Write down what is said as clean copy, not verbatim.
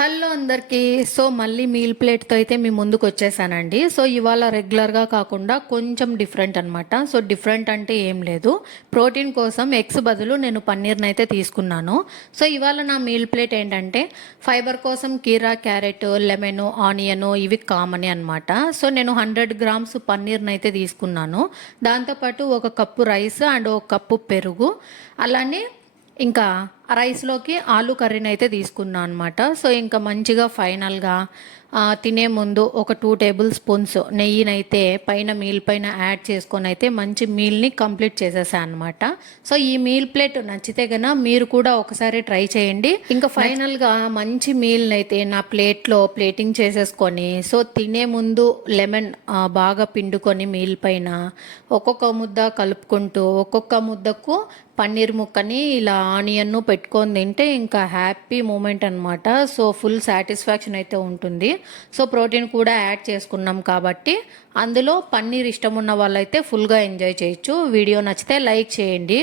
Hello అందరికీ. So మళ్ళీ meal ప్లేట్తో అయితే మీ ముందుకు వచ్చేసానండి. సో ఇవాళ రెగ్యులర్గా కాకుండా కొంచెం డిఫరెంట్ అనమాట. సో డిఫరెంట్ అంటే ఏం లేదు, ప్రోటీన్ కోసం ఎగ్స్ బదులు నేను పన్నీర్ని అయితే తీసుకున్నాను. సో ఇవాళ నా మీల్ ప్లేట్ ఏంటంటే ఫైబర్ కోసం కీరా, క్యారెట్, లెమన్, ఆనియన్ ఇవి కామన్ అనమాట. సో నేను 100 గ్రామ్స్ పన్నీర్ని అయితే తీసుకున్నాను. దాంతోపాటు 1 కప్పు రైస్ అండ్ 1 కప్పు పెరుగు, అలానే ఇంకా రైస్లోకి ఆలు కర్రీని అయితే తీసుకున్నాను అనమాట. సో ఇంకా మంచిగా ఫైనల్గా తినే ముందు ఒక 2 టేబుల్ స్పూన్స్ నెయ్యినైతే పైన మీల్ పైన యాడ్ చేసుకొని అయితే మంచి మీల్ని కంప్లీట్ చేసేసాను అనమాట. సో ఈ మీల్ ప్లేట్ నచ్చితే గన మీరు కూడా ఒకసారి ట్రై చేయండి. ఇంకా ఫైనల్గా మంచి మీల్ని అయితే నా ప్లేట్లో ప్లేటింగ్ చేసేసుకొని, సో తినే ముందు లెమన్ బాగా పిండుకొని మీల్ పైన ఒక్కొక్క ముద్ద కలుపుకుంటూ ఒక్కొక్క ముద్దకు పన్నీర్ ముక్కని ఇలా ఆనియన్ పెట్టుకొని తింటే ఇంకా హ్యాపీ మూమెంట్ అనమాట. సో ఫుల్ సాటిస్ఫాక్షన్ అయితే ఉంటుంది. సో ప్రోటీన్ కూడా యాడ్ చేసుకున్నాం కాబట్టి అందులో పన్నీర్ ఇష్టం ఉన్న వాళ్ళైతే ఫుల్గా ఎంజాయ్ చేయొచ్చు. వీడియో నచ్చితే లైక్ చేయండి.